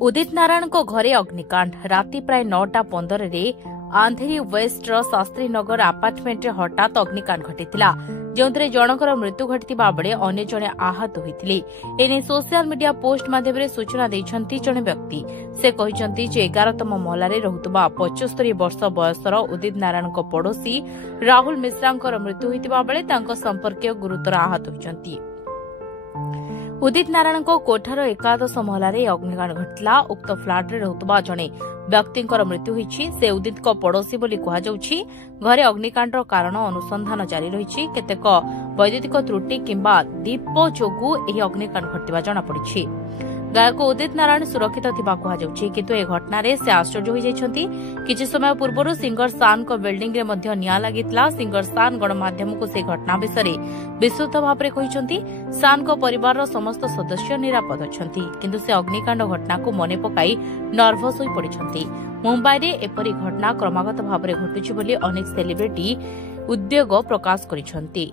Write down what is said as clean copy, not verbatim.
उदित नारायण को घरे अग्निकांड राति प्राय 9:15 आंधेरी वेस्टर शास्त्री नगर आपार्टमेंट हठात अग्निकांड घटिला जो जनकर मृत्यु घटिता बेले अन्य जने आहत होते एने सोशल मीडिया पोस्ट माध्यम सूचना देते जड़े व्यक्ति से कहते 11तम महलार रहुतबा 75 वर्ष बयसर उदित नारायण पड़ोशी राहुल मिश्रा मृत्यु होता बेले संपर्कीय गुरुतर आहत होती। उदित नारायण कोठार 11 महलार अग्निकांड घटिला उक्त फ्लाट्रे रहुतबा जड़े व्यक्ति मृत्यु होईछि से उदित पड़ोशी बोली कहुछि। घरे अग्निकांड कारण अनुसंधान जारी रही केतेक वैद्युतिक त्रुटि किंबा दीप जोगु एही अग्निकांड घटिबा जଣା पड़िछि। गायक उदित नारायण सुरक्षित थिबा कहुछि किंतु ए घटना रे से आश्चर्य होई जाइछन्ति। किछि समय पूर्व सिंगर शान को बिल्डिंग रे मध्य निया लागितला। सिंगर शान गणमाध्यम को से घटना विषय विस्तृत भाव में कहिसन्ति। शान को परिवार समस्त सदस्य निरापद अछन्ति किंतु से अग्निकांड घटना को मने पकाई नर्भस होई पड़िछन्ति। मुंबई रे एपरि घटना क्रमागत भाव में घटुछि बोली अनेक सेलिब्रिटी उद्योग प्रकाश करिछन्ति।